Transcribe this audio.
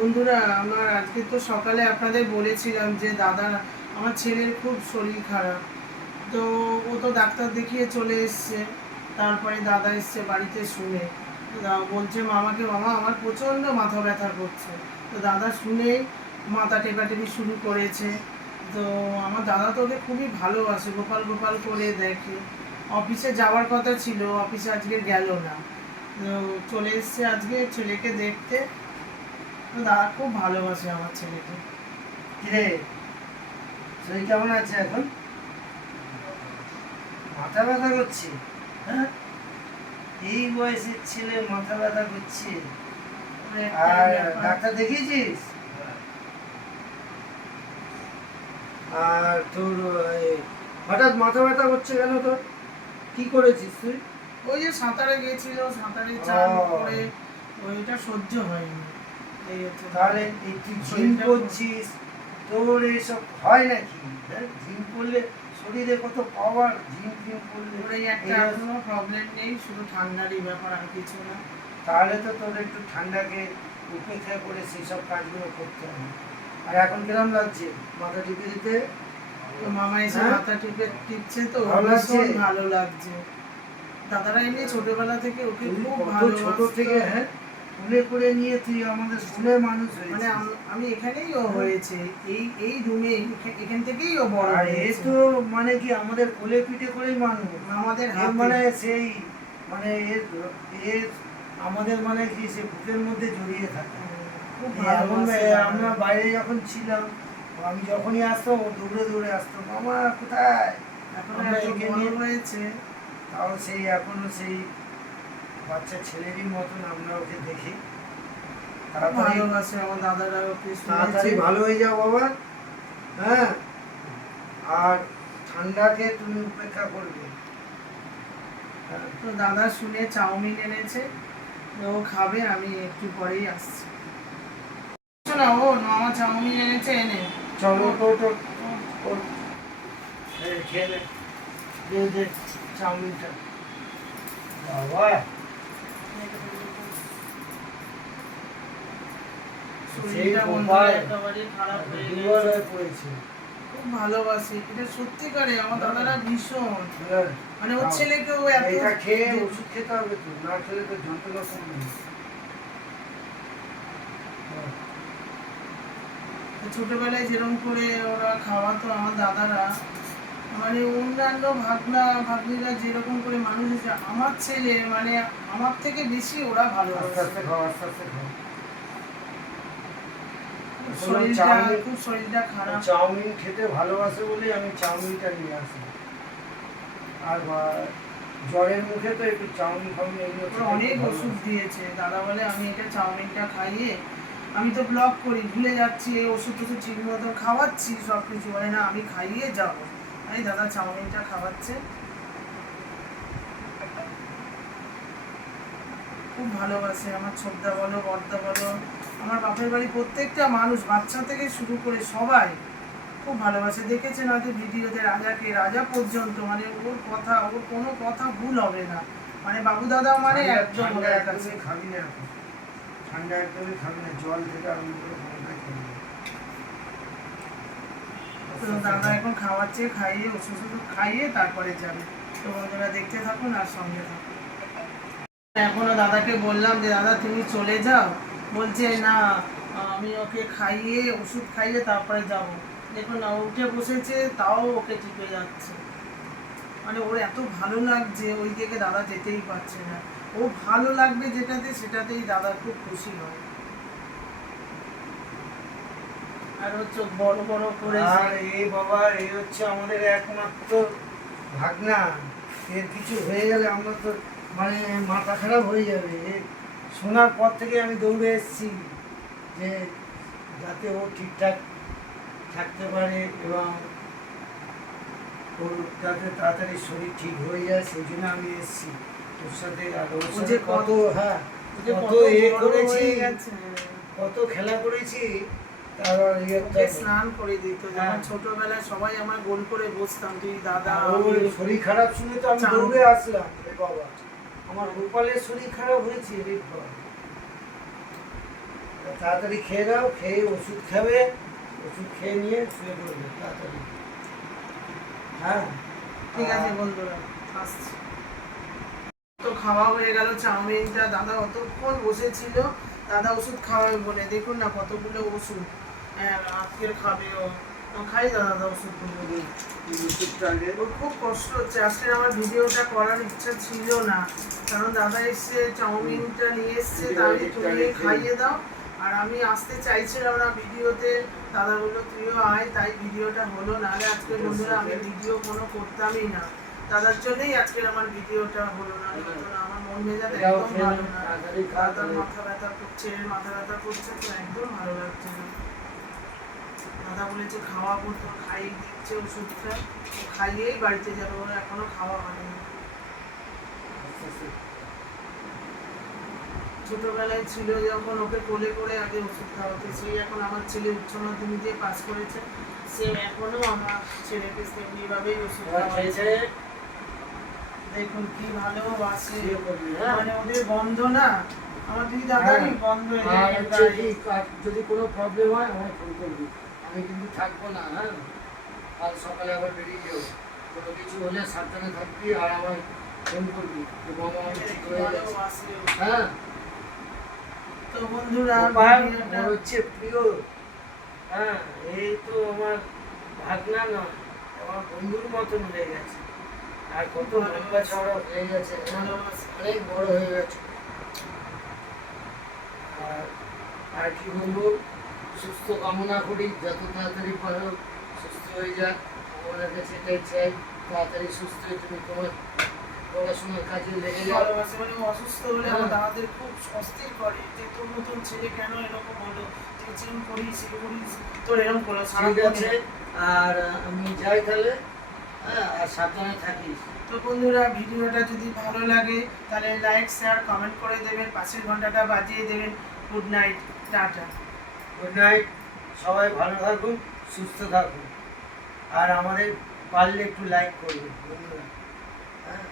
বন্ধুরা, আমার আজকে তো সকালে আপনাদের বলেছিলাম যে দাদা, আমার ছেলের খুব শরীর খারাপ। তো ও তো ডাক্তার দেখিয়ে চলে এসছে। তারপরে দাদা এসছে বাড়িতে শুনে। বলছে মামাকে, মামা আমার প্রচণ্ড মাথা ব্যথা করছে। তো দাদা শুনে মাথা টেপাটেপি শুরু করেছে। তো আমার দাদা তো ওকে খুবই ভালোবাসে, গোপাল গোপাল করে দেখে। অফিসে যাওয়ার কথা ছিল, অফিসে আজকে গেল না। তো চলে এসছে আজকে ছেলেকে দেখতে। তো দাদা খুব ভালোবাসে আমার ছেলেকে। কিরে, শরীর কেমন আছে এখন? মাথা ব্যথা করছে? হ্যাঁ, এই বয়সের ছেলে মাথা ব্যথা করছে? আর ডাক্তার দেখিয়েছিস? আর তোর হঠাৎ মাথা ব্যথা করছে কেন তোর? কি করেছিস তুই? ওই যে সাঁতারে গেছিল, সাঁতারে চান করে ওইটা সহ্য হয়নি। এই হচ্ছে তাহলে এই তুই জিম করছিস, তোর এসব হয় নাকি? হ্যাঁ, জিম করলে শরীরে কত পাওয়ার, জিম টিম করলে। ওর এই একটা কোনো প্রবলেম নেই, শুধু ঠান্ডারই ব্যাপার, আর কিছু না। তাহলে তো তোর একটু ঠান্ডাকে উপেক্ষা করে সেসব কাজগুলো করতে হবে। আর এখন কিরম লাগছে মাথা টিপে দিতে? তো মামা এসে হ্যাঁ? মাথা টিপছে, তো ভালো লাগছে? ভীষণ ভালো লাগছে। দাদারা এমনি ছোটবেলা থেকে ওকে তুই খুব কত ছোট ভালোবাসতো। থেকে, হ্যাঁ, কোলে করে নিয়ে তুই আমাদের স্কুলের মানুষ মানে হয়েছিস। আমি এখানেই ও হয়েছে, এই এই রুমে, এখান থেকেই ও বড় আর এ হয়েছে। তো মানে কি আমাদের কোলে পিঠে করেই মানুষ। আমাদের এর হাতে। মানে সেই মানে এর এর আমাদের মানে কি সে বুকের মধ্যে জড়িয়ে থাকে। খুব এখন ভালোবাসে আমরা দাদা। বাইরে যখন ছিলাম, আমি যখনই আসতাম ও দৌড়ে দৌড়ে আসতাম, মামা কোথায়? এখন আমরা এত একে বড় নিয়ে হয়েছে। তাও সেই এখনো সেই বাচ্চা ছেলেরই মতন আমরা ওকে দেখি। তাড়াতাড়ি ভালোবাসে আমার দাদারা ওকে, তাড়াতাড়ি শুনেছি। ভালো হয়ে যাও বাবা। হ্যাঁ, আর ঠান্ডাকে তুমি উপেক্ষা করবে। হ্যাঁ, তো দাদা শুনে চাউমিন এনেছে, তো ও খাবে, আমি একটু পরেই আসছি। শোনো, ও মামা চাউমিন এনেছে, এনে চলো ও- তো তো ও- খেয়ে নে। দে দে চাউমিনটা। বাবা, শরীরটা সেই বন্ধুরা গোপাল একেবারে খারাপ হয়ে দুর্বল গেছে। হয়ে পড়েছে। খুব ভালোবাসি, এটা সত্যিকারে আমার দাদারা ভীষণ। হ্যাঁ, মানে ওর খাও। ছেলেকে ও এত এটা খেয়ে ওষুধ খেতে হবে, তো না খেলে তো যন্ত্রণা কমবে না। ছোটবেলায় যেরকম করে ওরা খাওয়াতো আমার দাদারা, মানে অন্যান্য ভাগনা ভাগ্নিরা যেরকম করে মানুষ হয়েছে, আমার ছেলে মানে আমার থেকে বেশি ওরা আস্তে ভালোবাসে। আস্তে খাও, আস্তে আস্তে খাও। শরীরটা চাউমিন, খুব শরীরটা খারাপ। চাউমিন খেতে ভালোবাসে বলেই আমি চাউমিনটা নিয়ে আসি। আর জ্বরের মুখে তো একটু চাউমিন ফাউমিন এগুলো ওরা খেতে অনেক খুব ওষুধ ভালোবাসে। দিয়েছে, দাদা বলে আমি এটা চাউমিনটা খাইয়ে, আমি তো ব্লক করি, ভুলে যাচ্ছি, এই ওষুধ টষুধ ঠিক মতো খাওয়াচ্ছি সব কিছু, বলে না আমি খাইয়ে যাবো। এই দাদা চাউমিনটা খাওয়াচ্ছে। খুব ভালোবাসে আমার ছোটদা বলো, বড়দা বলো, আমার বাপের বাড়ি প্রত্যেকটা মানুষ, বাচ্চা থেকে শুরু করে সবাই খুব ভালোবাসে। দেখেছেন হয়তো ভিডিওতে রাজাকে, রাজা পর্যন্ত, মানে ওর কথা, ওর কোনো কথা ভুল হবে না। মানে বাবু দাদা মানে একদম ঠান্ডা ওনার কাছে। একদমই খাবি না এখন। ঠান্ডা একদমই খাবি না, জল থেকে আরম্ভ করে কোনোটাই খাবি না। তো দাদা এখন খাওয়াচ্ছে, খাইয়ে ওষুধ টষুধ খাইয়ে তারপরে যাবে। তো বন্ধুরা দেখতে থাকুন আর সঙ্গে থাকুন। এখনো দাদাকে বললাম যে দাদা তুমি চলে যাও, বলছে না আমি ওকে খাইয়ে ওষুধ খাইয়ে তারপরে যাব। দেখুন না, উঠে বসেছে, তাও ওকে টিপে যাচ্ছে। মানে ওর এত ভালো লাগছে, ওই দিকে দাদা যেতেই পারছে না। ও ভালো লাগবে যেটাতে, সেটাতেই দাদা খুব খুশি হয়। আর ও চোখ বড় বড় করেছে। আর এই বাবা, এই হচ্ছে আমাদের একমাত্র ভাগনা। এর কিছু হয়ে গেলে আমরা তো মানে মাথা খারাপ হয়ে যাবে। শোনার পর থেকে আমি দৌড়ে এসেছি যে যাতে ও ঠিকঠাক থাকতে পারে এবং ওর যাতে তাড়াতাড়ি শরীর ঠিক হয়ে যায়, সেই জন্য আমি এসেছি তোর সাথে। আর ওর ও সাথে যে কত, হ্যাঁ, ও যে কত কত এ বড় করেছি, হয়ে গেছে। কত খেলা করেছি। তারপর ওকে স্নান করে দিত, যখন হ্যাঁ। ছোটবেলায় সবাই আমরা গোল করে বসতাম, তুই দাদা আর ওর আমি। শরীর খারাপ শুনে তো আমি চান- দৌড়ে আসলাম। রে বাবা, আমার গোপালের শরীর খারাপ হয়েছে রে বাবা। তাড়াতাড়ি খেয়ে দাও, খেয়ে ওষুধ খাবে, ওষুধ খেয়ে নিয়ে শুয়ে পড়বে তাড়াতাড়ি। হ্যাঁ ঠিক আছে বন্ধুরা, আসছি। তো খাওয়া হয়ে গেল চাউমিনটা। দাদা অতক্ষণ বসেছিল দাদা ওষুধ খাওয়াবে বলে। দেখুন না কতগুলো ওষুধ আজকের খাবে ও। খাই দাদা ওষুধগুলো। ওর খুব কষ্ট হচ্ছে। আজকে আমার ভিডিওটা করার ইচ্ছা ছিল না, কারণ দাদা এসে চাউমিনটা নিয়ে এসছে, তাহলে তুমি খাইয়ে দাও। আর আমি আসতে চাইছিলাম না ভিডিওতে, দাদা বললো তুইও আয়, তাই ভিডিওটা হলো। নাহলে আজকে বন্ধুরা আমি ভিডিও কোনো করতামই না। দাদার জন্যই আজকের আমার ভিডিওটা হলো না। আমার মন মেজাজ একদম ভালো না। দাদার মাথা ব্যথা করছে, মাথা ব্যথা করছে, তো একদম ভালো লাগছে না। দাদা বলেছে খাওয়াবো, তো খাইয়ে দিচ্ছে ওষুধটা, খাইয়েই বাড়িতে যাবো। ওরা এখনো খাওয়া হয়নি। ছোটবেলায় ছিল যখন ওকে কোলে করে আগে ওষুধ খাওয়াতে, সেই এখন আমার ছেলে উচ্চ মাধ্যমিকে পাস করেছে, সে এখনো আমার ছেলেকে তেমনি ভাবেই ওষুধ খাওয়াচ্ছে। দেখুন কি ভালোবাসে, মানে ওদের বন্ধ না, আমার দুই দাদারই বন্ধ হয়ে গেছে। যদি কোনো প্রবলেম হয় আমায় ফোন করবি, আমি কিন্তু থাকবো না। হ্যাঁ, কাল সকালে আবার বেরিয়ে যাবো। কোনো কিছু হলে সাবধানে থাকবি আর আমায় ফোন করবি যে মামা আমি ঠিক হয়ে যাচ্ছি। হ্যাঁ, তো বন্ধুরা আমার হচ্ছে প্রিয়। হ্যাঁ, এই তো আমার ভাগনা নয়, আমার বন্ধুর মতন হয়ে গেছে। আর কত লম্বা চড়া হয়ে গেছে, অনেক বড় হয়ে গেছে। আর কি বলবো, সুস্থ কামনা করি, যত তাড়াতাড়ি পারো সুস্থ হয়ে যাক। আমার কাছে এটাই চাই, তাড়াতাড়ি সুস্থ হয়ে তুমি তোমার পড়াশোনার কাজে লেগে যাও। ভালোবাসে, মানে ও অসুস্থ হলে আমার দাদাদের খুব অস্থির করে যে তোর নতুন ছেলে কেন এরকম হলো, তুই জিম করিস এ করিস, তোর এরকম করো ঠিক আছে, আর আমি যাই তাহলে। হ্যাঁ, আর সাবধানে থাকিস। তো বন্ধুরা ভিডিওটা যদি ভালো লাগে তাহলে লাইক শেয়ার কমেন্ট করে দেবেন, পাশের ঘন্টাটা বাজিয়ে দেবেন। Good night, tata. Good night, সবাই ভালো থাকুন, সুস্থ থাকুন, আর আমাদের পারলে একটু লাইক করবেন বন্ধুরা। হ্যাঁ।